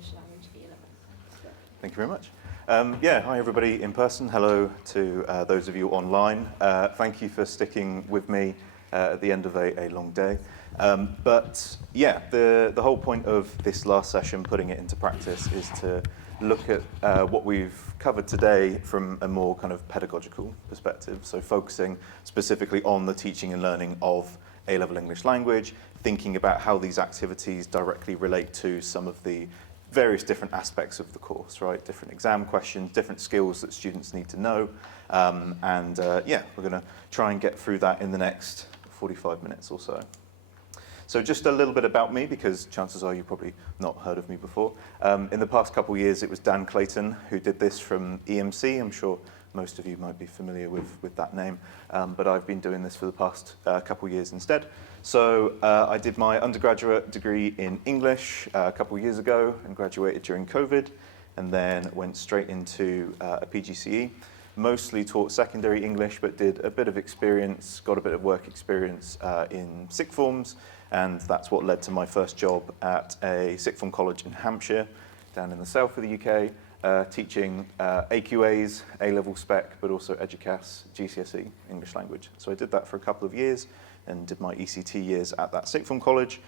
English Language A-Level. Thank you very much. Yeah, hi everybody in person. Hello to those of you online. Thank you for sticking with me at the end of a long day. But yeah, the whole point of this last session, putting it into practice, is to look at what we've covered today from a more kind of pedagogical perspective. So focusing specifically on the teaching and learning of A-level English language, thinking about how these activities directly relate to some of the various different aspects of the course, right? Different exam questions, different skills that students need to know. Yeah, we're going to try and get through that in the next 45 minutes or so. So just a little bit about me, because chances are you've probably not heard of me before. In the past couple of years, it was Dan Clayton who did this from EMC. I'm sure most of you might be familiar with that name, but I've been doing this for the past couple of years instead. So I did my undergraduate degree in English a couple of years ago and graduated during COVID, and then went straight into a PGCE. Mostly taught secondary English, but did a bit of experience, got a bit of work experience in sixth forms, and that's what led to my first job at a sixth form college in Hampshire, down in the south of the UK, teaching AQAs, A-level spec, but also EDUCAS, GCSE, English language. So I did that for a couple of years and did my ECT years at that sixth form college.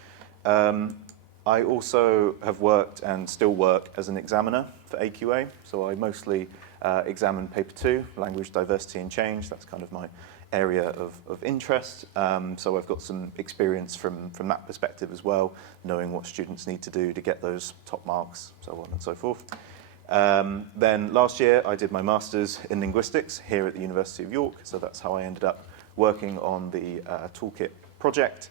I also have worked and still work as an examiner for AQA, so I mostly examine paper 2, language diversity and change. That's kind of my area of interest. So I've got some experience from that perspective as well, knowing what students need to do to get those top marks, so on and so forth. Then last year I did my master's in linguistics here at the University of York, so that's how I ended up working on the Toolkit project,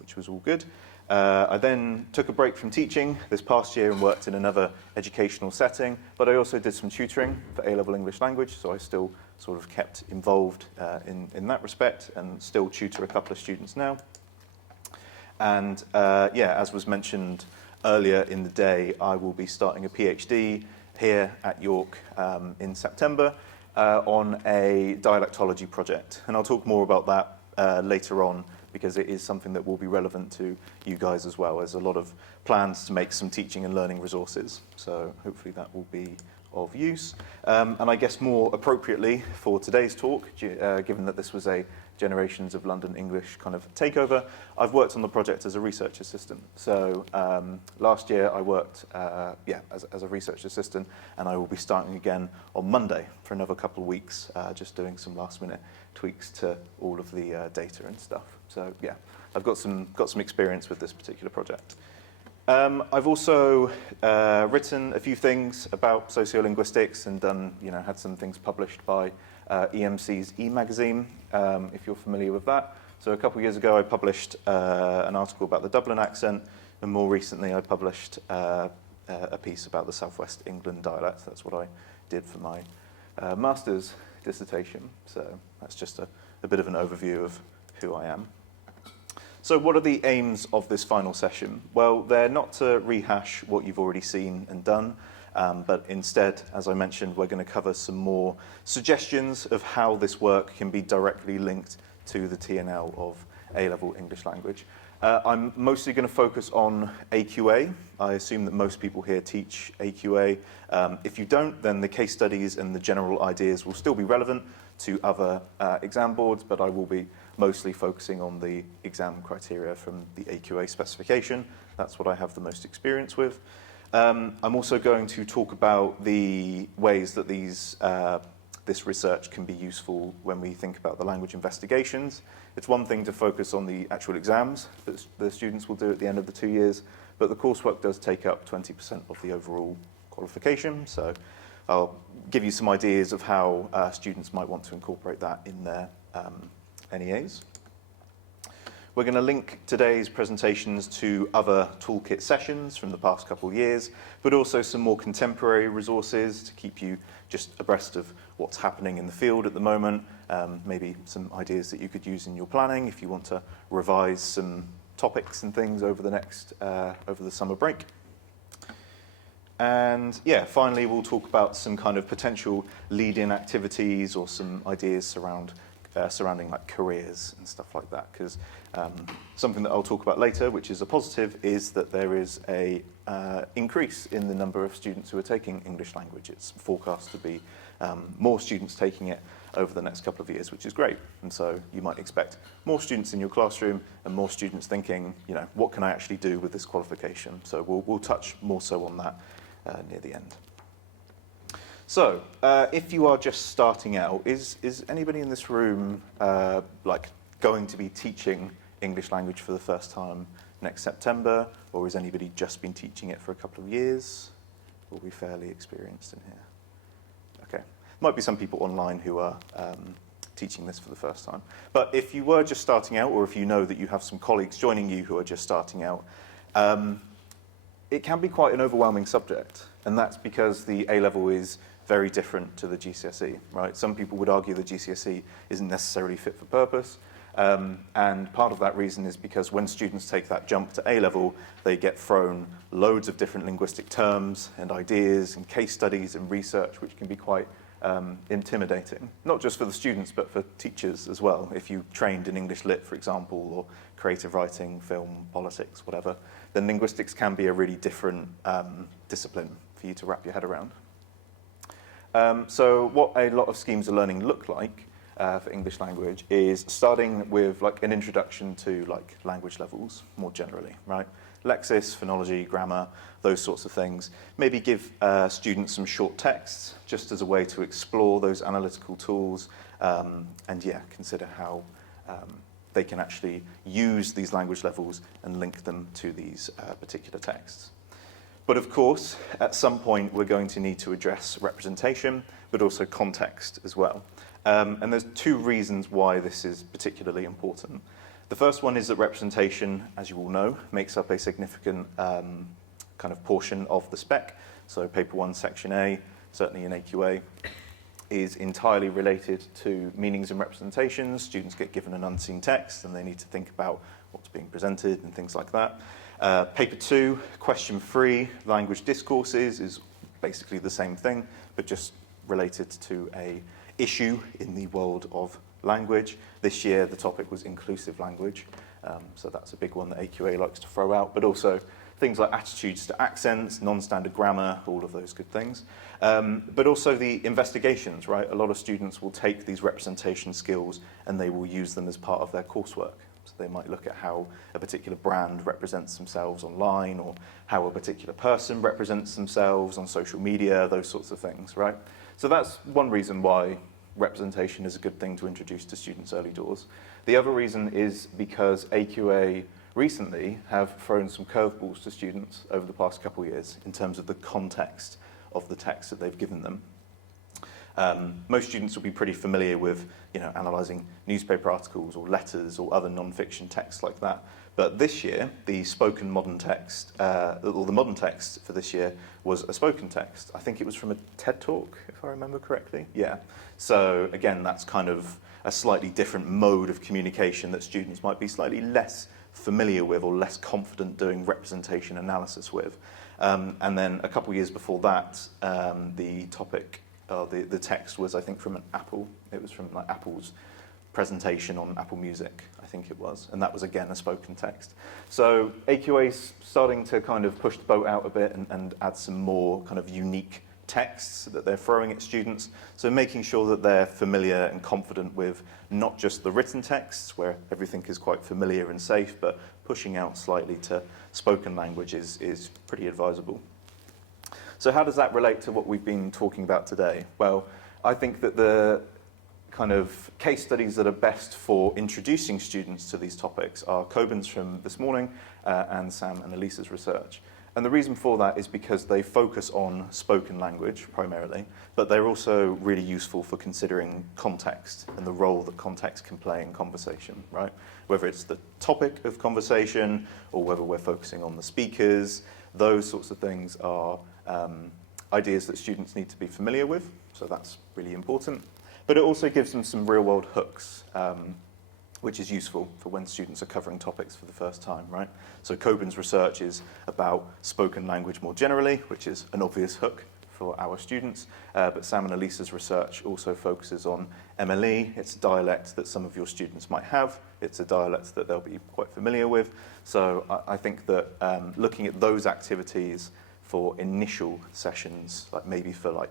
which was all good. I then took a break from teaching this past year and worked in another educational setting, but I also did some tutoring for A-level English language, so I still sort of kept involved in that respect and still tutor a couple of students now. And yeah, as was mentioned earlier in the day, I will be starting a PhD here at York in September on a dialectology project, and I'll talk more about that later on, because it is something that will be relevant to you guys as well. There's a lot of plans to make some teaching and learning resources, so hopefully that will be of use. And I guess more appropriately for today's talk, given that this was a Generations of London English kind of takeover, I've worked on the project as a research assistant. So last year I worked as a research assistant, and I will be starting again on Monday for another couple of weeks, just doing some last minute tweaks to all of the data and stuff. So yeah, I've got some experience with this particular project. I've also written a few things about sociolinguistics and done, had some things published by EMC's e-magazine, if you're familiar with that. So a couple of years ago I published an article about the Dublin accent, and more recently I published a piece about the Southwest England dialect. That's what I did for my master's dissertation. So that's just a bit of an overview of who I am. So what are the aims of this final session? Well, they're not to rehash what you've already seen and done, but instead, as I mentioned, we're going to cover some more suggestions of how this work can be directly linked to the TNL of A-level English language. I'm mostly going to focus on AQA. I assume that most people here teach AQA. If you don't, then the case studies and the general ideas will still be relevant to other exam boards, but I will be mostly focusing on the exam criteria from the AQA specification. That's what I have the most experience with. I'm also going to talk about the ways that this research can be useful when we think about the language investigations. It's one thing to focus on the actual exams that the students will do at the end of the 2 years, but the coursework does take up 20% of the overall qualification. So I'll give you some ideas of how students might want to incorporate that in their NEAs. We're going to link today's presentations to other toolkit sessions from the past couple of years, but also some more contemporary resources to keep you just abreast of what's happening in the field at the moment, maybe some ideas that you could use in your planning if you want to revise some topics and things over the summer break. And yeah, finally we'll talk about some kind of potential lead-in activities or some ideas around surrounding like careers and stuff like that, because something that I'll talk about later, which is a positive, is that there is a increase in the number of students who are taking English language. It's forecast to be more students taking it over the next couple of years, which is great. And so you might expect more students in your classroom and more students thinking, you know, what can I actually do with this qualification? So we'll touch more so on that near the end. So, if you are just starting out, is anybody in this room like going to be teaching English language for the first time next September, or has anybody just been teaching it for a couple of years? Or are we fairly experienced in here? Okay, might be some people online who are teaching this for the first time. But if you were just starting out, or if you know that you have some colleagues joining you who are just starting out, it can be quite an overwhelming subject, and that's because the A-level is very different to the GCSE, right? Some people would argue the GCSE isn't necessarily fit for purpose, and part of that reason is because when students take that jump to A-level, they get thrown loads of different linguistic terms and ideas and case studies and research, which can be quite intimidating, not just for the students, but for teachers as well. If you trained in English Lit, for example, or creative writing, film, politics, whatever, then linguistics can be a really different discipline for you to wrap your head around. So what a lot of schemes of learning look like for English language is starting with like an introduction to like language levels more generally, right? Lexis, phonology, grammar, those sorts of things. Maybe give students some short texts just as a way to explore those analytical tools, and yeah, consider how they can actually use these language levels and link them to these particular texts. But of course, at some point, we're going to need to address representation, but also context as well. And there's two reasons why this is particularly important. The first one is that representation, as you all know, makes up a significant kind of portion of the spec. So paper 1, section A, certainly in AQA, is entirely related to meanings and representations. Students get given an unseen text and they need to think about what's being presented and things like that. Paper 2, question 3, language discourses, is basically the same thing, but just related to a issue in the world of language. This year, the topic was inclusive language, so that's a big one that AQA likes to throw out, but also things like attitudes to accents, non-standard grammar, all of those good things. But also the investigations, right? A lot of students will take these representation skills and they will use them as part of their coursework. So they might look at how a particular brand represents themselves online, or how a particular person represents themselves on social media, those sorts of things, right? So that's one reason why representation is a good thing to introduce to students early doors. The other reason is because AQA recently have thrown some curveballs to students over the past couple of years in terms of the context of the text that they've given them. Most students will be pretty familiar with, you know, analysing newspaper articles or letters or other non-fiction texts like that. But this year, the spoken modern text, or the modern text for this year was a spoken text. I think it was from a TED Talk, if I remember correctly. Yeah. So again, that's kind of a slightly different mode of communication that students might be slightly less familiar with or less confident doing representation analysis with. And then a couple of years before that, the topic, the text was, I think, from an Apple. It was from like Apple's presentation on Apple Music, I think it was, and that was again a spoken text. So AQA's starting to kind of push the boat out a bit and add some more kind of unique texts that they're throwing at students. So making sure that they're familiar and confident with not just the written texts, where everything is quite familiar and safe, but pushing out slightly to spoken language is pretty advisable. So how does that relate to what we've been talking about today? Well, I think that the kind of case studies that are best for introducing students to these topics are Coombes from this morning and Sam and Elisa's research. And the reason for that is because they focus on spoken language primarily, but they're also really useful for considering context and the role that context can play in conversation, right? Whether it's the topic of conversation or whether we're focusing on the speakers, those sorts of things are ideas that students need to be familiar with, so that's really important. But it also gives them some real-world hooks, which is useful for when students are covering topics for the first time, right? So Coombes' research is about spoken language more generally, which is an obvious hook for our students, but Sam and Elisa's research also focuses on MLE. It's a dialect that some of your students might have. It's a dialect that they'll be quite familiar with. So I think that looking at those activities for initial sessions, like maybe for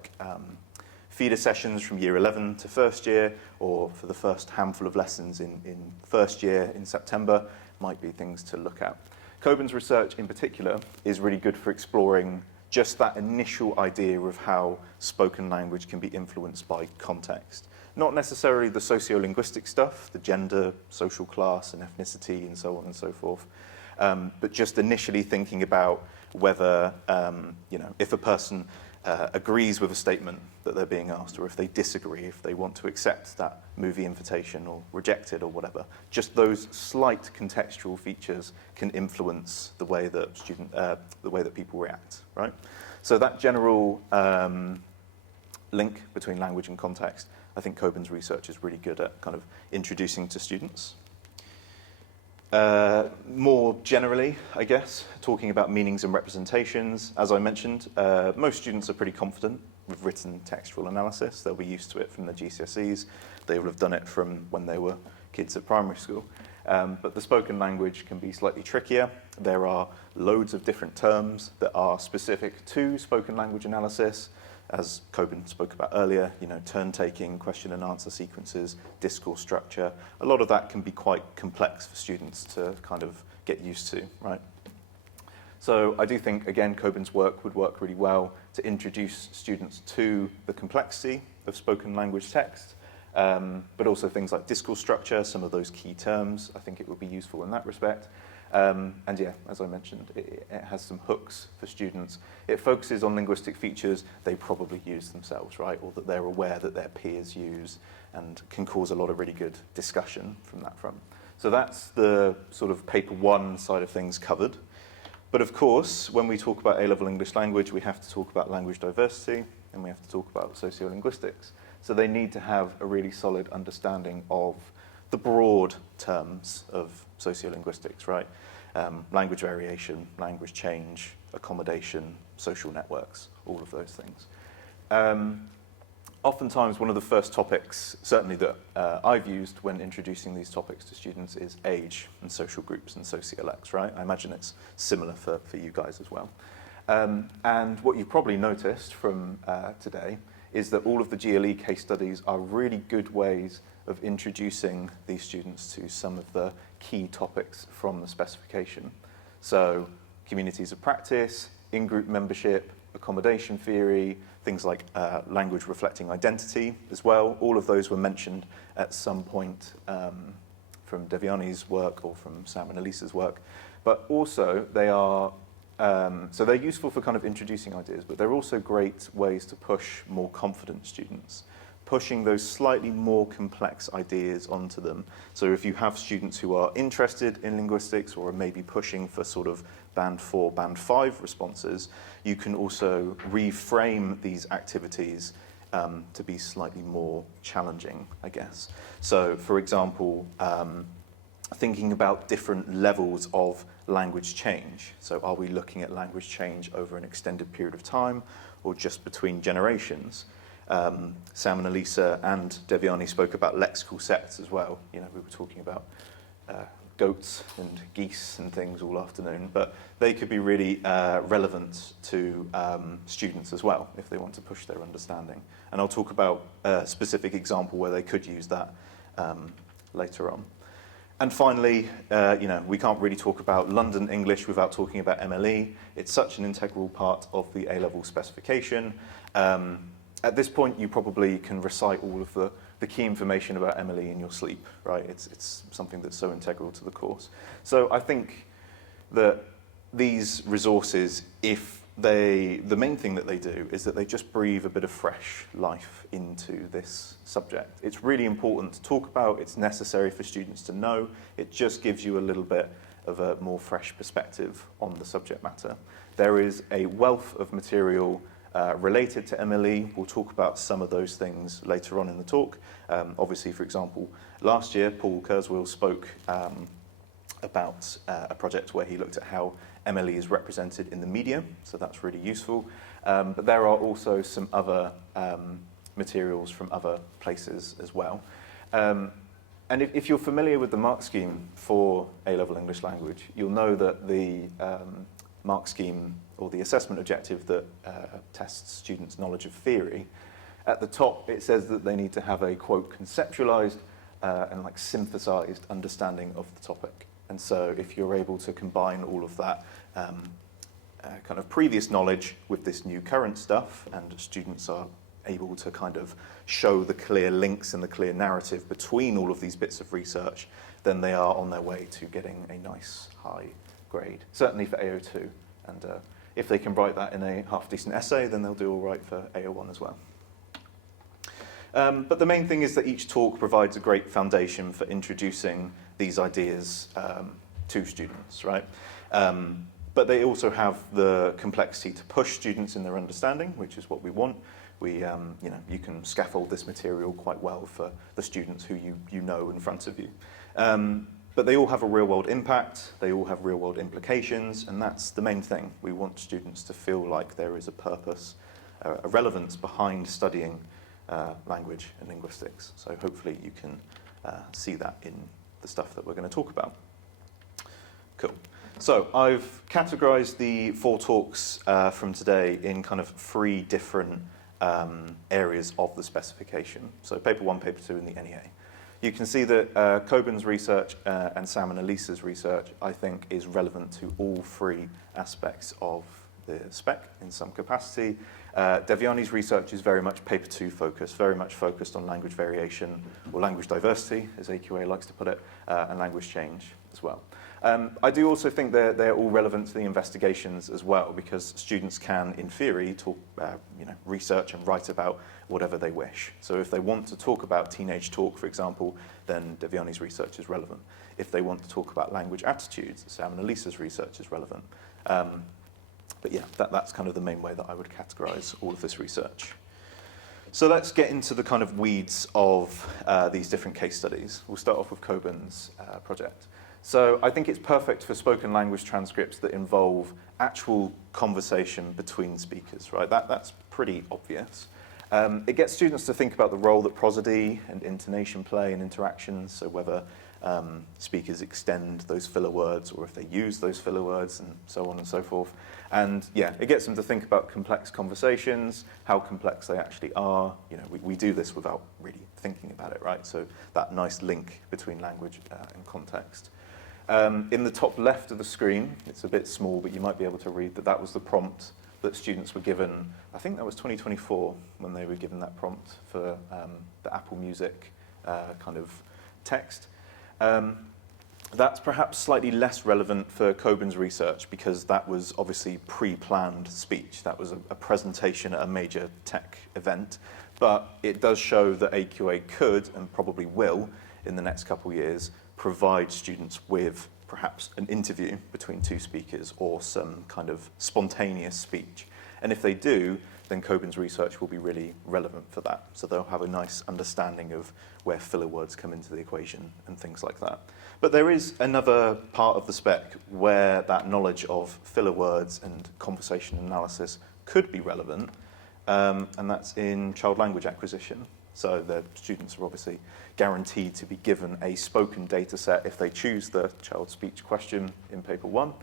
feeder sessions from year 11 to first year, or for the first handful of lessons in first year in September, might be things to look at. Coombes' research in particular is really good for exploring just that initial idea of how spoken language can be influenced by context. Not necessarily the sociolinguistic stuff, the gender, social class and ethnicity and so on and so forth, but just initially thinking about whether, if a person agrees with a statement that they're being asked, or if they disagree, if they want to accept that movie invitation or reject it or whatever. Just those slight contextual features can influence the way that people react, right? So that general link between language and context, I think Coombes' research is really good at kind of introducing to students. More generally, I guess, talking about meanings and representations, as I mentioned, most students are pretty confident with written textual analysis. They'll be used to it from their GCSEs. They will have done it from when they were kids at primary school. But the spoken language can be slightly trickier. There are loads of different terms that are specific to spoken language analysis. As Coombes spoke about earlier, turn-taking, question and answer sequences, discourse structure. A lot of that can be quite complex for students to kind of get used to, right? So I do think, again, Coombes' work would work really well to introduce students to the complexity of spoken language text, but also things like discourse structure, some of those key terms. I think it would be useful in that respect. And yeah, as I mentioned, it has some hooks for students. It focuses on linguistic features they probably use themselves, right? Or that they're aware that their peers use, and can cause a lot of really good discussion from that front. So that's the sort of paper one side of things covered. But of course, when we talk about A-level English language, we have to talk about language diversity, and we have to talk about sociolinguistics. So they need to have a really solid understanding of the broad terms of sociolinguistics, right? Language variation, language change, accommodation, social networks, all of those things. Oftentimes, one of the first topics, certainly that I've used when introducing these topics to students, is age and social groups and sociolex, right? I imagine it's similar for you guys as well. And what you've probably noticed from today is that all of the GLE case studies are really good ways of introducing these students to some of the key topics from the specification. So communities of practice, in-group membership, accommodation theory, things like language reflecting identity as well. All of those were mentioned at some point from Devyani's work or from Sam and Elisa's work. But also they are, so they're useful for kind of introducing ideas, but they're also great ways to push more confident students, pushing those slightly more complex ideas onto them. So if you have students who are interested in linguistics or are maybe pushing for sort of band 4, band 5 responses, you can also reframe these activities to be slightly more challenging, I guess. So for example, thinking about different levels of language change. So are we looking at language change over an extended period of time or just between generations? Sam and Elisa and Devyani spoke about lexical sets as well. We were talking about goats and geese and things all afternoon, but they could be really relevant to students as well if they want to push their understanding. And I'll talk about a specific example where they could use that later on. And finally, we can't really talk about London English without talking about MLE. It's such an integral part of the A-level specification. At this point, you probably can recite all of the key information about MLE in your sleep, right? It's something that's so integral to the course. So I think that these resources, the main thing that they do is that they just breathe a bit of fresh life into this subject. It's really important to talk about. It's necessary for students to know. It just gives you a little bit of a more fresh perspective on the subject matter. There is a wealth of material related to MLE. We'll talk about some of those things later on in the talk. Obviously, for example, last year, Paul Kurzweil spoke about a project where he looked at how MLE is represented in the media, so that's really useful. But there are also some other materials from other places as well. And if you're familiar with the mark scheme for A-level English language, you'll know that the mark scheme, or the assessment objective that tests students' knowledge of theory, at the top it says that they need to have a, quote, conceptualized and like synthesized understanding of the topic. And so if you're able to combine all of that kind of previous knowledge with this new current stuff, and students are able to kind of show the clear links and the clear narrative between all of these bits of research, then they are on their way to getting a nice high grade, certainly for AO2. And if they can write that in a half-decent essay, then they'll do all right for AO1 as well. But the main thing is that each talk provides a great foundation for introducing these ideas to students, right? But they also have the complexity to push students in their understanding, which is what we want. You can scaffold this material quite well for the students who you know in front of you. But they all have a real-world impact, they all have real-world implications, and that's the main thing. We want students to feel like there is a purpose, a relevance behind studying language and linguistics. So hopefully you can see that in the stuff that we're going to talk about. Cool. So I've categorized the 4 talks from today in kind of 3 different areas of the specification. So paper 1, paper 2, and the NEA. You can see that Coombes' research and Sam and Elisa's research, I think, is relevant to all 3 aspects of the spec in some capacity. Devyani's research is very much paper 2 focused, very much focused on language variation, or language diversity, as AQA likes to put it, and language change as well. I do also think they're all relevant to the investigations as well, because students can, in theory, talk, research and write about whatever they wish. So if they want to talk about teenage talk, for example, then Devyani's research is relevant. If they want to talk about language attitudes, Sam and Elisa's research is relevant. But yeah, that's kind of the main way that I would categorize all of this research. So let's get into the kind of weeds of these different case studies. We'll start off with Coombes' project. So I think it's perfect for spoken language transcripts that involve actual conversation between speakers, right? That's pretty obvious. It gets students to think about the role that prosody and intonation play in interactions, so whether speakers extend those filler words or if they use those filler words, and so on and so forth. And yeah, it gets them to think about complex conversations, how complex they actually are. You know, we do this without really thinking about it, right? So that nice link between language and context. In the top left of the screen, it's a bit small, but you might be able to read that that was the prompt that students were given. I think that was 2024 when they were given that prompt for the Apple Music kind of text. That's perhaps slightly less relevant for Coombes' research because that was obviously pre-planned speech. That was a presentation at a major tech event. But it does show that AQA could, and probably will, in the next couple of years, provide students with perhaps an interview between 2 speakers or some kind of spontaneous speech. And if they do, then Coombes' research will be really relevant for that. So they'll have a nice understanding of where filler words come into the equation and things like that. But there is another part of the spec where that knowledge of filler words and conversation analysis could be relevant, and that's in child language acquisition. So the students are obviously guaranteed to be given a spoken data set if they choose the child speech question in paper 1.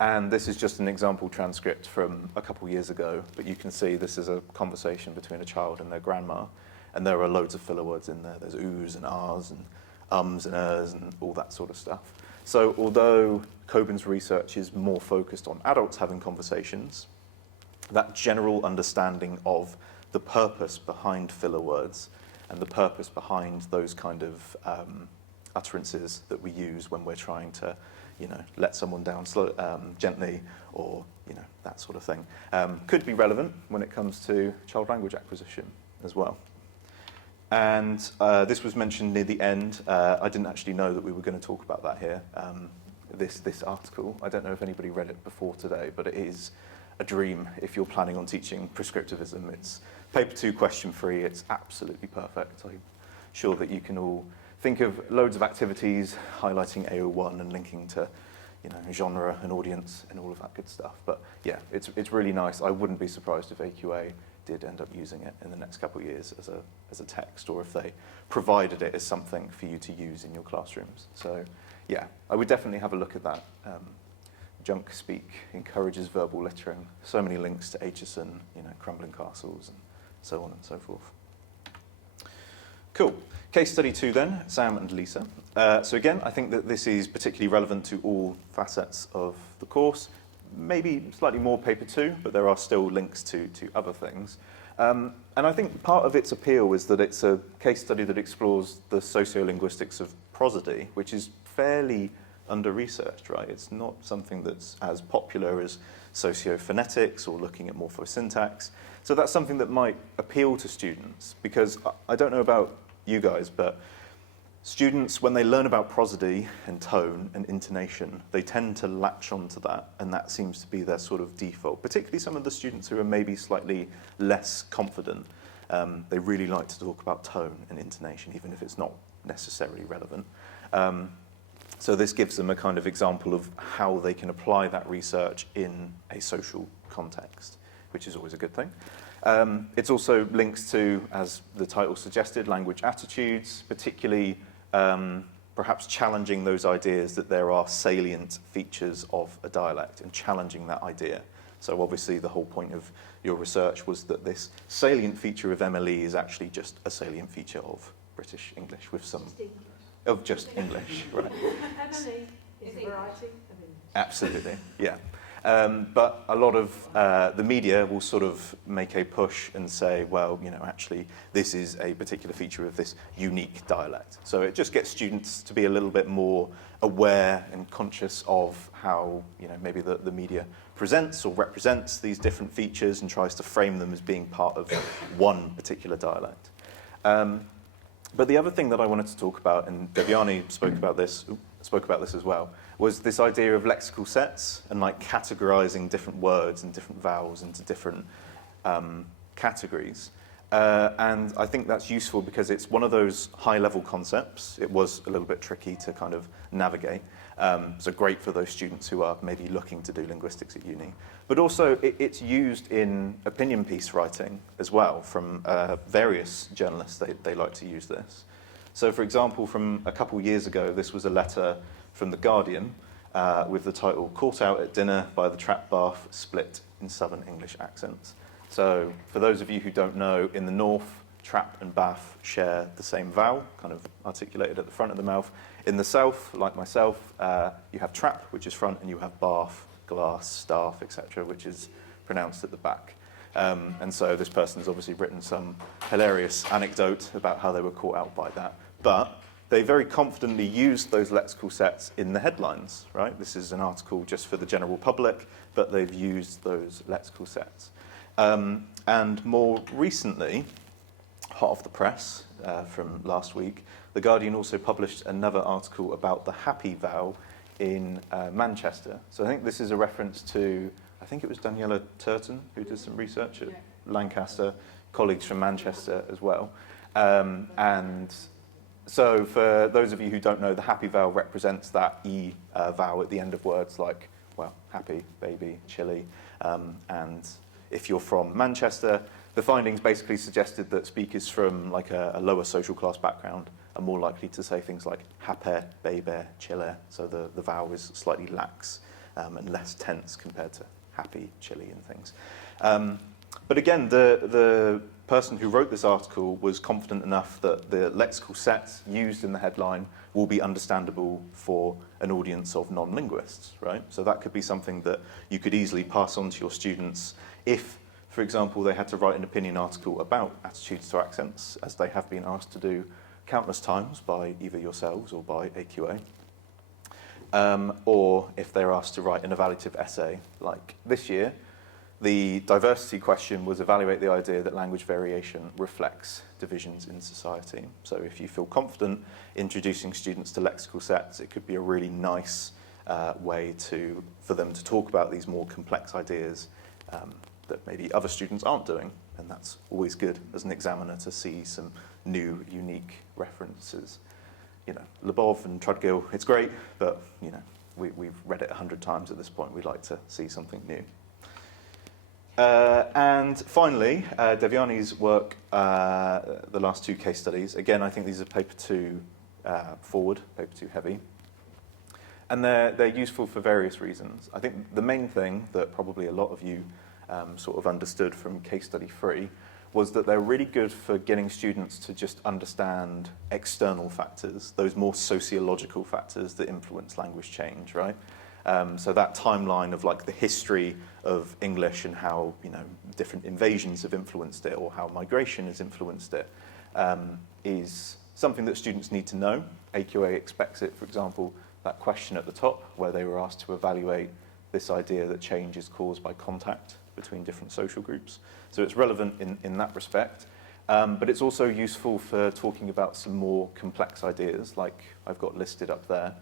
And this is just an example transcript from a couple years ago, but you can see this is a conversation between a child and their grandma, and there are loads of filler words in there. There's oohs and ahs and ums and ers and all that sort of stuff. So although Coombes' research is more focused on adults having conversations, that general understanding of the purpose behind filler words and the purpose behind those kind of utterances that we use when we're trying to, let someone down gently, or that sort of thing, could be relevant when it comes to child language acquisition as well. And this was mentioned near the end. I didn't actually know that we were going to talk about that here. This article, I don't know if anybody read it before today, but it is a dream if you're planning on teaching prescriptivism. It's paper 2 question 3. It's absolutely perfect. I'm sure that you can all think of loads of activities highlighting AO1 and linking to genre and audience and all of that good stuff. But yeah, it's really nice. I wouldn't be surprised if AQA did end up using it in the next couple of years as a text, or if they provided it as something for you to use in your classrooms. So yeah, I would definitely have a look at that. Junk Speak encourages verbal littering. So many links to Aitchison, crumbling castles, and so on and so forth. Cool. Case study 2 then, Sam and Lisa. So again, I think that this is particularly relevant to all facets of the course. Maybe slightly more paper 2, but there are still links to other things. And I think part of its appeal is that it's a case study that explores the sociolinguistics of prosody, which is fairly under-researched, right? It's not something that's as popular as sociophonetics or looking at morphosyntax. So that's something that might appeal to students, because I don't know about you guys, but students, when they learn about prosody and tone and intonation, they tend to latch onto that, and that seems to be their sort of default, particularly some of the students who are maybe slightly less confident. They really like to talk about tone and intonation, even if it's not necessarily relevant. So this gives them a kind of example of how they can apply that research in a social context, which is always a good thing. It's also links to, as the title suggested, language attitudes, particularly perhaps challenging those ideas that there are salient features of a dialect and challenging that idea. So obviously the whole point of your research was that this salient feature of MLE is actually just a salient feature of British English with some... Of just English, right. Emily is a variety. Absolutely, yeah. But a lot of the media will sort of make a push and say, well, actually, this is a particular feature of this unique dialect. So it just gets students to be a little bit more aware and conscious of how, maybe the media presents or represents these different features and tries to frame them as being part of one particular dialect. But the other thing that I wanted to talk about, and Devyani spoke about this as well, was this idea of lexical sets and like categorizing different words and different vowels into different categories. And I think that's useful because it's one of those high-level concepts. It was a little bit tricky to kind of navigate. So great for those students who are maybe looking to do linguistics at uni. But also it's used in opinion piece writing as well from various journalists. They like to use this. So for example, from a couple years ago, this was a letter from The Guardian with the title, "Caught Out at Dinner by the Trap Bath Split in Southern English Accents." So for those of you who don't know, in the north, trap and bath share the same vowel, kind of articulated at the front of the mouth. In the south, like myself, you have trap, which is front, and you have bath, glass, staff, etc., which is pronounced at the back. And so this person's obviously written some hilarious anecdote about how they were caught out by that. But they very confidently used those lexical sets in the headlines, right? This is an article just for the general public, but they've used those lexical sets. And more recently, hot off the press from last week, The Guardian also published another article about the happy vowel in Manchester. So I think this is a reference to, I think it was Daniela Turton who did some research at Lancaster, colleagues from Manchester as well. And so for those of you who don't know, the happy vowel represents that E vowel at the end of words like, well, happy, baby, chilly. And if you're from Manchester, the findings basically suggested that speakers from like a lower social class background are more likely to say things like happy, baby, chille. So the vowel is slightly lax and less tense compared to happy, chilly and things. But again, the person who wrote this article was confident enough that the lexical sets used in the headline will be understandable for an audience of non-linguists, right? So that could be something that you could easily pass on to your students if, for example, they had to write an opinion article about attitudes to accents, as they have been asked to do countless times by either yourselves or by AQA. Or if they're asked to write an evaluative essay, like this year, the diversity question was evaluate the idea that language variation reflects divisions in society. So if you feel confident introducing students to lexical sets, it could be a really nice way for them to talk about these more complex ideas that maybe other students aren't doing. And that's always good as an examiner to see some new, unique references. Lebov and Trudgill, it's great, but we've read it 100 times at this point. We'd like to see something new. And finally, Devyani's work, the last two case studies. Again, I think these are paper 2 forward, paper 2 heavy. And they're useful for various reasons. I think the main thing that probably a lot of you sort of understood from case study 3 was that they're really good for getting students to just understand external factors, those more sociological factors that influence language change, right? So that timeline of like the history of English and how, you know, different invasions have influenced it or how migration has influenced it is something that students need to know. AQA expects it, for example, that question at the top where they were asked to evaluate this idea that change is caused by contact between different social groups. So it's relevant in that respect. But it's also useful for talking about some more complex ideas like I've got listed up there.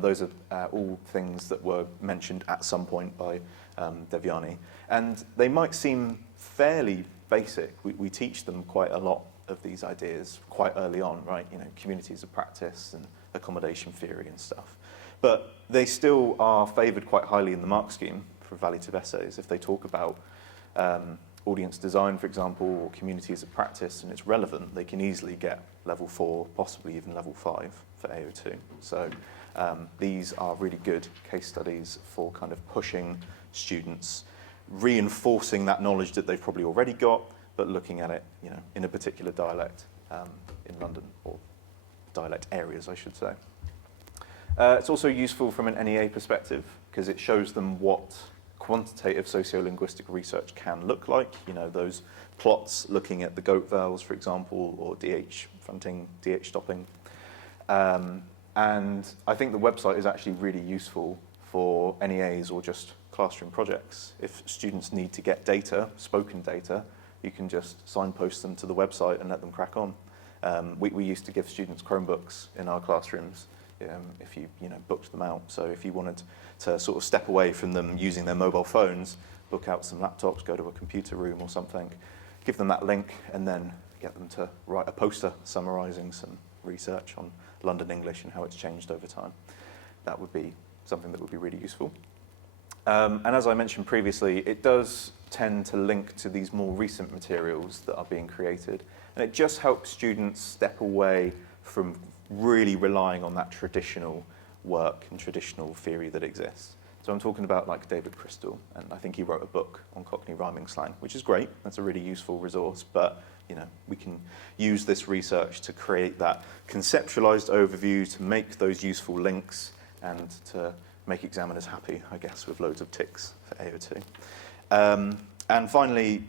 Those are all things that were mentioned at some point by Devyani. And they might seem fairly basic. We teach them quite a lot of these ideas quite early on, right? You know, communities of practice and accommodation theory and stuff. But they still are favoured quite highly in the mark scheme for evaluative essays. If they talk about audience design, for example, or communities of practice, and it's relevant, they can easily get level 4, possibly even level 5 for AO2. So these are really good case studies for kind of pushing students, reinforcing that knowledge that they've probably already got, but looking at it, you know, in a particular dialect in London, or dialect areas, I should say. It's also useful from an NEA perspective because it shows them what quantitative sociolinguistic research can look like. You know, those plots looking at the goat vowels, for example, or DH fronting, DH stopping. And I think the website is actually really useful for NEAs or just classroom projects. If students need to get data, spoken data, you can just signpost them to the website and let them crack on. We used to give students Chromebooks in our classrooms if you booked them out. So if you wanted to sort of step away from them using their mobile phones, book out some laptops, go to a computer room or something, give them that link, and then get them to write a poster summarising some research on London English and how it's changed over time. That would be something that would be really useful. And as I mentioned previously, it does tend to link to these more recent materials that are being created. And it just helps students step away from really relying on that traditional work and traditional theory that exists. So I'm talking about like David Crystal, and I think he wrote a book on Cockney rhyming slang, which is great. That's a really useful resource, but we can use this research to create that conceptualized overview, to make those useful links, and to make examiners happy, I guess, with loads of ticks for AO2. And finally,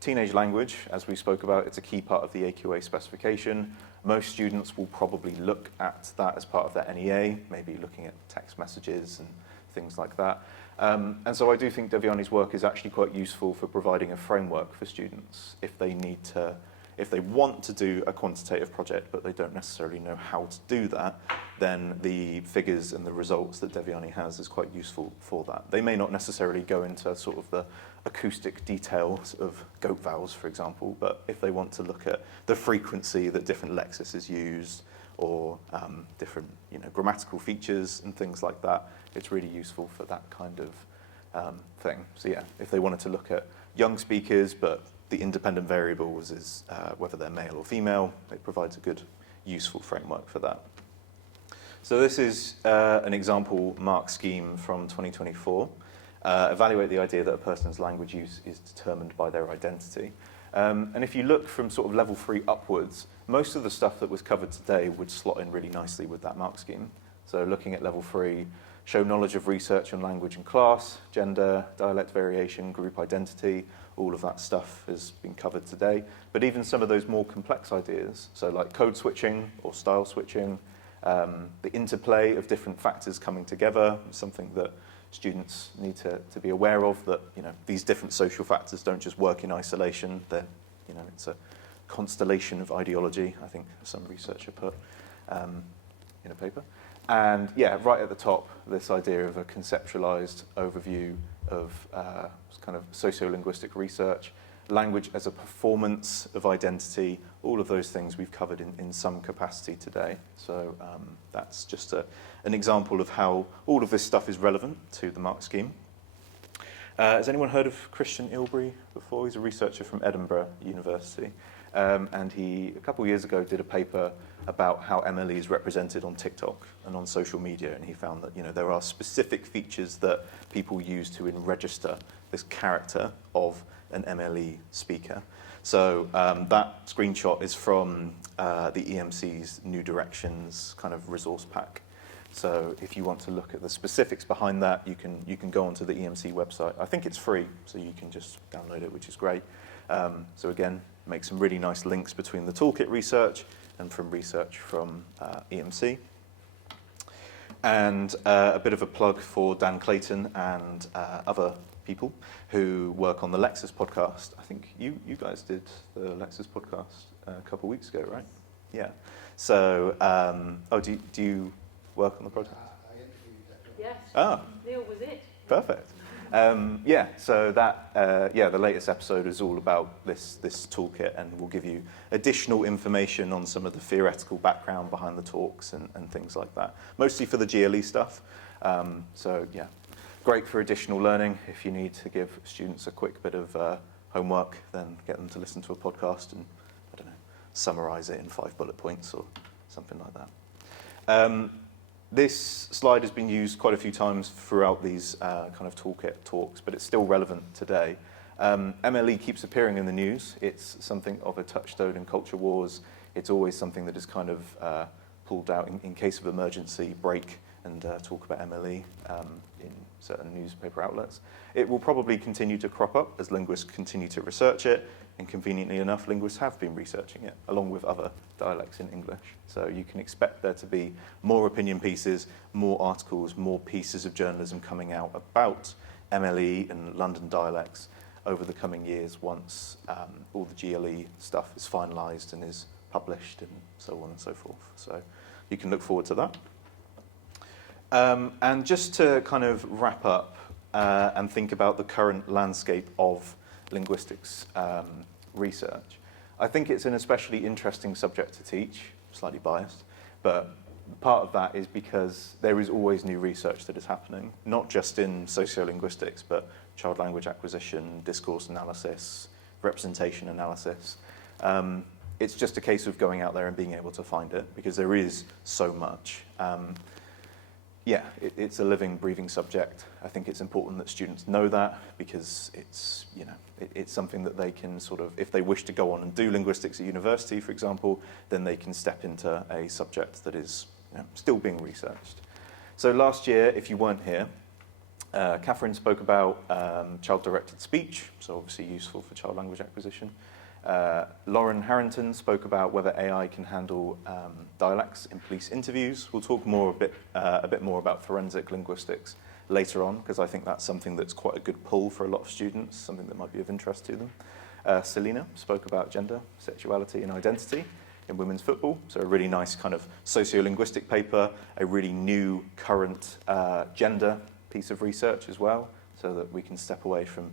teenage language, as we spoke about, it's a key part of the AQA specification. Most students will probably look at that as part of their NEA, maybe looking at text messages and things like that. And so I do think Devyani's work is actually quite useful for providing a framework for students if they want to do a quantitative project, but they don't necessarily know how to do that, then the figures and the results that Devyani has is quite useful for that. They may not necessarily go into sort of the acoustic details of goat vowels, for example, but if they want to look at the frequency that different lexis is used, or different grammatical features and things like that, it's really useful for that kind of thing. So yeah, if they wanted to look at young speakers, but the independent variables is whether they're male or female, it provides a good, useful framework for that. So this is an example mark scheme from 2024. Evaluate the idea that a person's language use is determined by their identity. And if you look from sort of level 3 upwards, most of the stuff that was covered today would slot in really nicely with that mark scheme. So looking at level 3, show knowledge of research on language and class, gender, dialect variation, group identity, all of that stuff has been covered today. But even some of those more complex ideas, so like code switching or style switching, the interplay of different factors coming together, something that students need to be aware of, that these different social factors don't just work in isolation. They're, it's a constellation of ideology, I think some researcher put in a paper. And yeah, right at the top, this idea of a conceptualized overview of kind of sociolinguistic research, language as a performance of identity all of those things we've covered in some capacity today. So that's just an example of how all of this stuff is relevant to the mark scheme. Has anyone heard of Christian Ilbery before? He's a researcher from Edinburgh University. And he, a couple of years ago, did a paper about how MLE is represented on TikTok and on social media. And he found that there are specific features that people use to register this character of an MLE speaker. So that screenshot is from the EMC's New Directions kind of resource pack. So if you want to look at the specifics behind that, you can go onto the EMC website. I think it's free, so you can just download it, which is great. So again, make some really nice links between the toolkit research and from research from EMC. And a bit of a plug for Dan Clayton and other people who work on the Lexis podcast. I think you guys did the Lexis podcast a couple of weeks ago, right? Yeah. So, do you work on the project? I interviewed that. Yes. Ah. Neil was it. Perfect. So that, the latest episode is all about this toolkit, and we'll give you additional information on some of the theoretical background behind the talks and things like that, mostly for the GLE stuff. Great for additional learning. If you need to give students a quick bit of homework, then get them to listen to a podcast and, summarize it in 5 bullet points or something like that. This slide has been used quite a few times throughout these kind of toolkit talks, but it's still relevant today. MLE keeps appearing in the news. It's something of a touchstone in culture wars. It's always something that is kind of pulled out in case of emergency, break and talk about MLE in certain newspaper outlets. It will probably continue to crop up as linguists continue to research it, and conveniently enough, linguists have been researching it, along with other dialects in English. So you can expect there to be more opinion pieces, more articles, more pieces of journalism coming out about MLE and London dialects over the coming years once all the GLE stuff is finalised and is published and so on and so forth. So you can look forward to that. And just to kind of wrap up and think about the current landscape of linguistics research, I think it's an especially interesting subject to teach, slightly biased, but part of that is because there is always new research that is happening, not just in sociolinguistics, but child language acquisition, discourse analysis, representation analysis. It's just a case of going out there and being able to find it, because there is so much. It's a living, breathing subject. I think it's important that students know that, because it's, it's something that they can sort of, if they wish to go on and do linguistics at university, for example, then they can step into a subject that is still being researched. So last year, if you weren't here, Catherine spoke about child-directed speech, so obviously useful for child language acquisition. Lauren Harrington spoke about whether AI can handle dialects in police interviews. We'll talk a bit more about forensic linguistics later on, because I think that's something that's quite a good pull for a lot of students, something that might be of interest to them. Selina spoke about gender, sexuality and identity in women's football. So a really nice kind of sociolinguistic paper, a really new current gender piece of research as well, so that we can step away from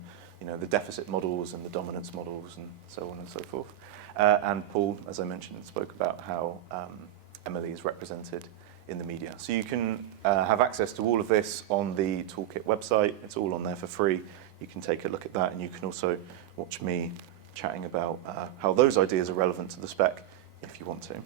the deficit models and the dominance models and so on and so forth. And Paul, as I mentioned, spoke about how MLE is represented in the media. So you can have access to all of this on the Toolkit website. It's all on there for free. You can take a look at that, and you can also watch me chatting about how those ideas are relevant to the spec if you want to.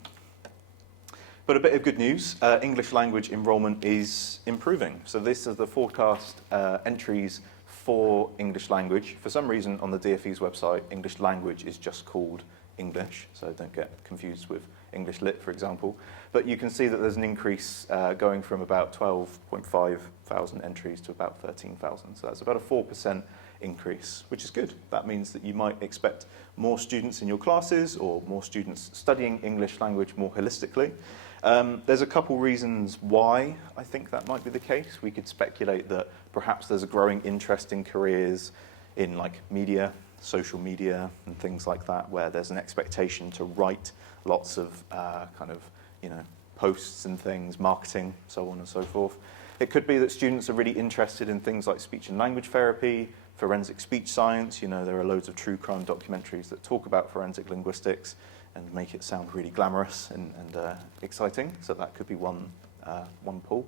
But a bit of good news, English language enrolment is improving. So this is the forecast entries for English language. For some reason on the DFE's website, English language is just called English, so don't get confused with English lit, for example. But you can see that there's an increase going from about 12.5 thousand entries to about 13,000. So that's about a 4% increase, which is good. That means that you might expect more students in your classes or more students studying English language more holistically. There's a couple reasons why I think that might be the case. We could speculate that perhaps there's a growing interest in careers in like media, social media and things like that, where there's an expectation to write lots of posts and things, marketing, so on and so forth. It could be that students are really interested in things like speech and language therapy, forensic speech science. There are loads of true crime documentaries that talk about forensic linguistics and make it sound really glamorous and exciting. So that could be one pull.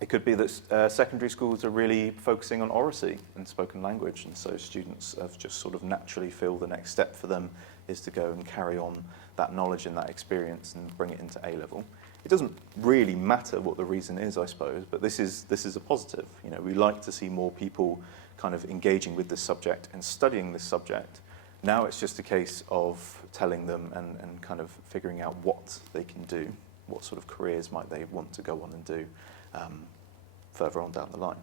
It could be that secondary schools are really focusing on oracy and spoken language, and so students have just sort of naturally feel the next step for them is to go and carry on that knowledge and that experience and bring it into A-level. It doesn't really matter what the reason is, I suppose, but this is a positive. You know, we like to see more people kind of engaging with this subject and studying this subject. Now it's just a case of telling them and kind of figuring out what they can do, what sort of careers might they want to go on and do further on down the line.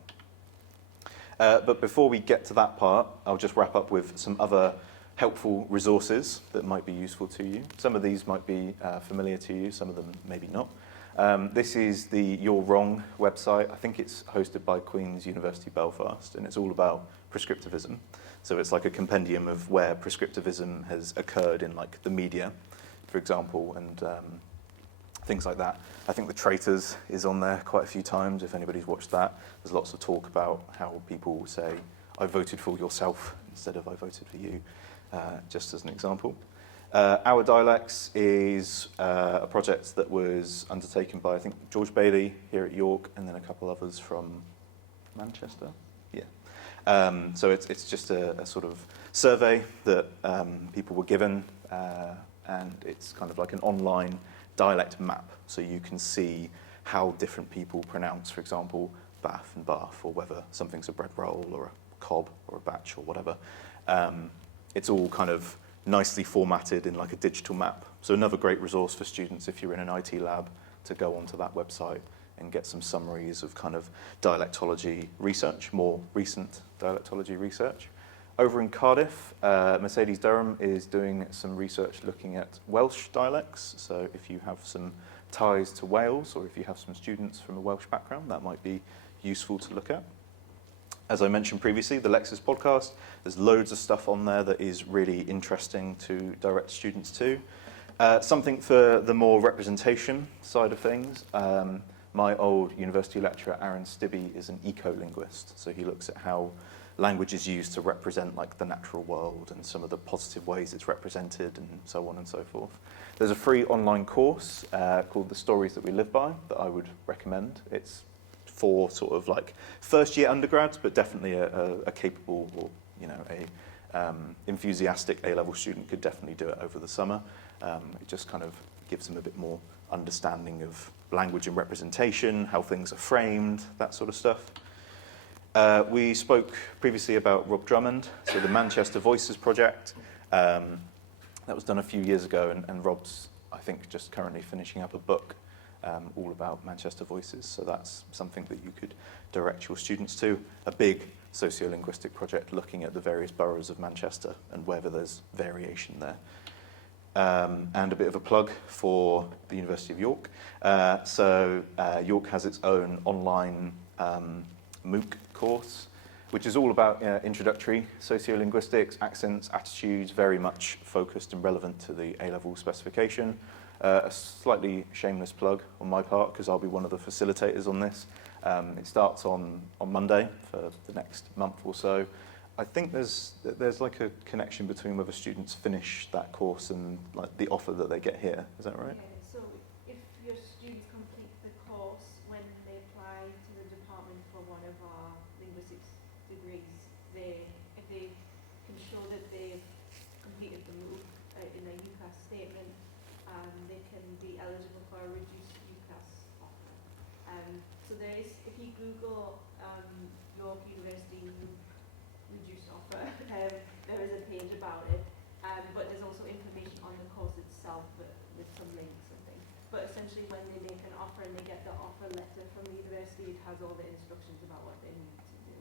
But before we get to that part, I'll just wrap up with some other helpful resources that might be useful to you. Some of these might be familiar to you, some of them maybe not. This is the You're Wrong website. I think it's hosted by Queen's University Belfast, and it's all about prescriptivism. So it's like a compendium of where prescriptivism has occurred in like the media, for example, and things like that. I think The Traitors is on there quite a few times, if anybody's watched that. There's lots of talk about how people say, I voted for yourself instead of I voted for you, just as an example. Our Dialects is a project that was undertaken by, I think, George Bailey here at York, and then a couple others from Manchester. Yeah. So it's just a sort of survey that people were given, and it's kind of like an online dialect map, so you can see how different people pronounce, for example, Bath and Bath, or whether something's a bread roll or a cob or a batch or whatever. It's all kind of nicely formatted in like a digital map. So another great resource for students if you're in an IT lab to go onto that website and get some summaries of kind of dialectology research, more recent dialectology research. Over in Cardiff, Mercedes Durham is doing some research looking at Welsh dialects. So if you have some ties to Wales, or if you have some students from a Welsh background, that might be useful to look at. As I mentioned previously, the Lexis podcast, there's loads of stuff on there that is really interesting to direct students to. Something for the more representation side of things. My old university lecturer, Aaron Stibbe, is an eco-linguist. So he looks at how language is used to represent like the natural world and some of the positive ways it's represented and so on and so forth. There's a free online course called The Stories That We Live By that I would recommend. It's for sort of like first year undergrads, but definitely a capable or, you know, a enthusiastic A-level student could definitely do it over the summer. It just kind of gives them a bit more understanding of language and representation, how things are framed, that sort of stuff. We spoke previously about Rob Drummond, so the Manchester Voices project. That was done a few years ago, and Rob's, I think, just currently finishing up a book all about Manchester Voices, so that's something that you could direct your students to. A big sociolinguistic project looking at the various boroughs of Manchester and whether there's variation there. And a bit of a plug for the University of York. York has its own online MOOC course, which is all about introductory sociolinguistics, accents, attitudes, very much focused and relevant to the A-level specification. A slightly shameless plug on my part, because I'll be one of the facilitators on this. It starts on Monday for the next month or so. I think there's like a connection between whether students finish that course and like the offer that they get here. Is that right? Yeah, so if your students complete the course when they apply to the department for one of our linguistics degrees, if they can show that they've completed the MOOC in a UCAS statement, they can be eligible for a reduced UCAS offer. So there is, if you Google York University MOOC reduced offer, there is a page about it, but there's also information on the course itself with some links and things. But essentially when they make an offer and they get the offer letter from the university, it has all the instructions about what they need to do.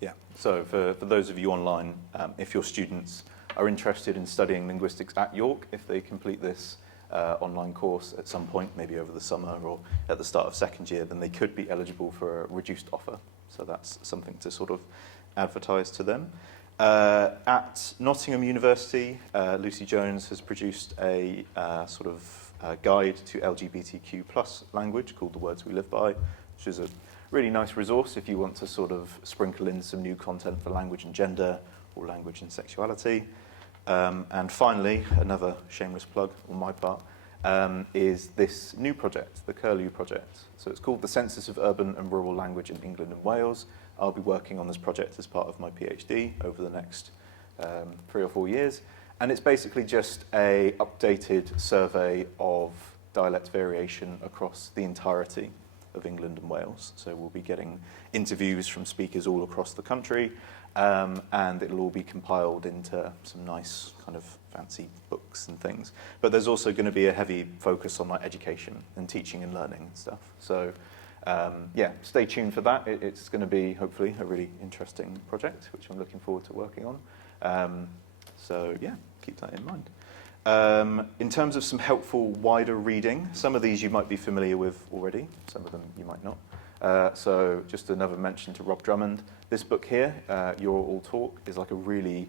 Yeah, so for those of you online, if your students are interested in studying linguistics at York, if they complete this online course at some point, maybe over the summer or at the start of second year, then they could be eligible for a reduced offer. So that's something to sort of advertise to them. At Nottingham University, Lucy Jones has produced a sort of guide to LGBTQ+ language called The Words We Live By, which is a really nice resource if you want to sort of sprinkle in some new content for language and gender or language and sexuality. And finally, another shameless plug on my part, is this new project, the Curlew project. So it's called the Census of Urban and Rural Language in England and Wales. I'll be working on this project as part of my PhD over the next 3 or 4 years. And it's basically just a updated survey of dialect variation across the entirety of England and Wales. So we'll be getting interviews from speakers all across the country, and it'll all be compiled into some nice kind of fancy books and things. But there's also going to be a heavy focus on like education and teaching and learning and stuff. So yeah, stay tuned for that. It's going to be hopefully a really interesting project, which I'm looking forward to working on. So yeah, keep that in mind. In terms of some helpful wider reading, some of these you might be familiar with already, some of them you might not. So just another mention to Rob Drummond. This book here, Your All Talk, is like a really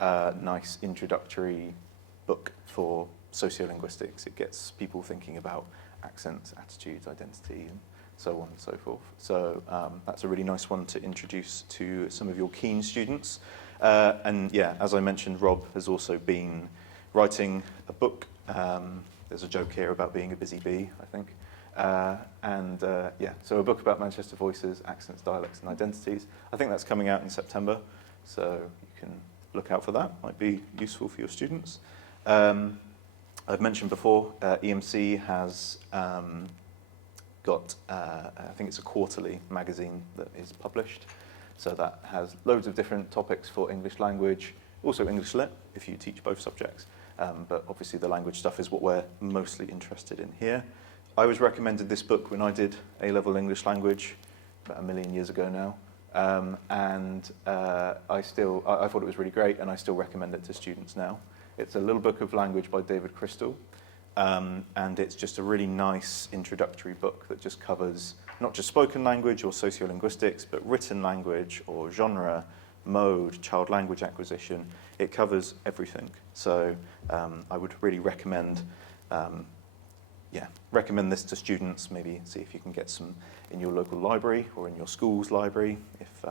nice introductory book for sociolinguistics. It gets people thinking about accents, attitudes, identity, and so on and so forth. So that's a really nice one to introduce to some of your keen students. And yeah, as I mentioned, Rob has also been writing a book. There's a joke here about being a busy bee, I think. Yeah, so a book about Manchester voices, accents, dialects, and identities. I think that's coming out in September, so you can look out for that. Might be useful for your students. I've mentioned before, EMC has got, I think it's a quarterly magazine that is published. So that has loads of different topics for English language, also English Lit, if you teach both subjects. But obviously the language stuff is what we're mostly interested in here. I was recommended this book when I did A-level English language about 1 million years ago now. I thought it was really great, and I still recommend it to students now. It's a little book of language by David Crystal, and it's just a really nice introductory book that just covers not just spoken language or sociolinguistics, but written language or genre, mode, child language acquisition. It covers everything. So I would really recommend this to students. Maybe see if you can get some in your local library or in your school's library if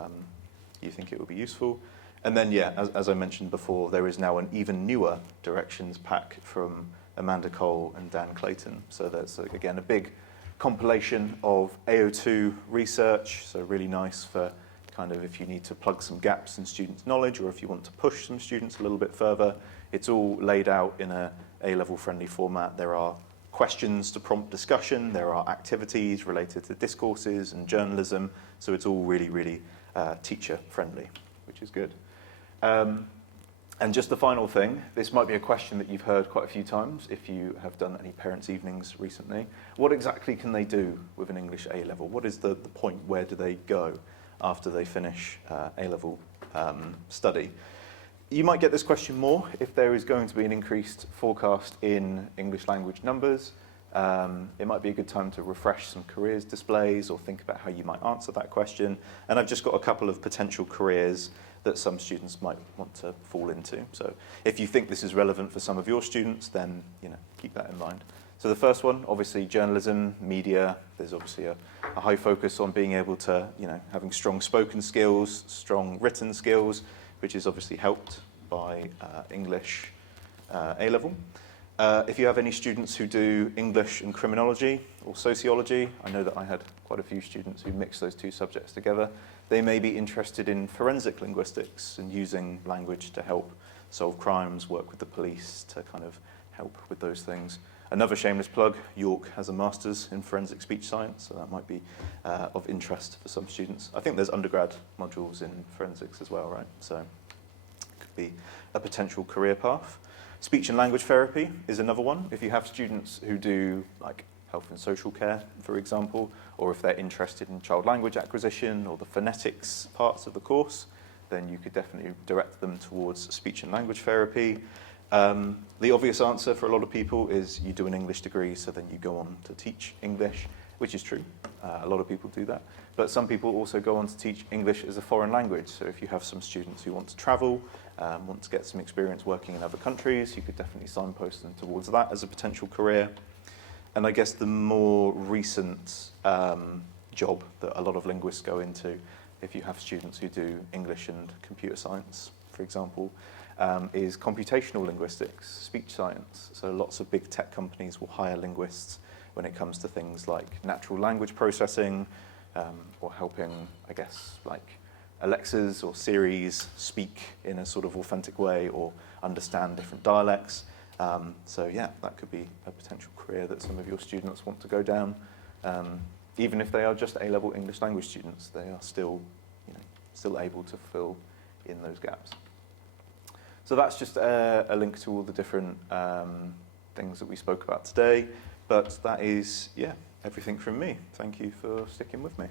you think it would be useful. And then, yeah, as I mentioned before, there is now an even newer directions pack from Amanda Cole and Dan Clayton. So there's, again, a big compilation of AO2 research, so really nice for kind of if you need to plug some gaps in students' knowledge or if you want to push some students a little bit further. It's all laid out in a A-level friendly format. There are questions to prompt discussion. There are activities related to discourses and journalism. So it's all really, really teacher friendly, which is good. And just the final thing, this might be a question that you've heard quite a few times if you have done any parents' evenings recently. What exactly can they do with an English A-level? What is the point? Where do they go after they finish A-level study? You might get this question more if there is going to be an increased forecast in English language numbers. It might be a good time to refresh some careers displays or think about how you might answer that question. And I've just got a couple of potential careers that some students might want to fall into. So if you think this is relevant for some of your students, then keep that in mind. So the first one, obviously journalism, media. There's obviously a high focus on being able to, having strong spoken skills, strong written skills, which is obviously helped by English A-level. If you have any students who do English and criminology or sociology, I know that I had quite a few students who mixed those two subjects together. They may be interested in forensic linguistics and using language to help solve crimes, work with the police to kind of help with those things. Another shameless plug, York has a master's in forensic speech science, so that might be of interest for some students. I think there's undergrad modules in forensics as well, right? So it could be a potential career path. Speech and language therapy is another one. If you have students who do like health and social care, for example, or if they're interested in child language acquisition or the phonetics parts of the course, then you could definitely direct them towards speech and language therapy. The obvious answer for a lot of people is you do an English degree, so then you go on to teach English, which is true. A lot of people do that. But some people also go on to teach English as a foreign language. So if you have some students who want to travel, want to get some experience working in other countries, you could definitely signpost them towards that as a potential career. And I guess the more recent job that a lot of linguists go into, if you have students who do English and computer science, for example, is computational linguistics, speech science. So lots of big tech companies will hire linguists when it comes to things like natural language processing, or helping, I guess, like Alexas or Siris speak in a sort of authentic way or understand different dialects. So yeah, that could be a potential career that some of your students want to go down. Even if they are just A-level English language students, they are still, still able to fill in those gaps. So that's just a link to all the different things that we spoke about today. But that is, everything from me. Thank you for sticking with me.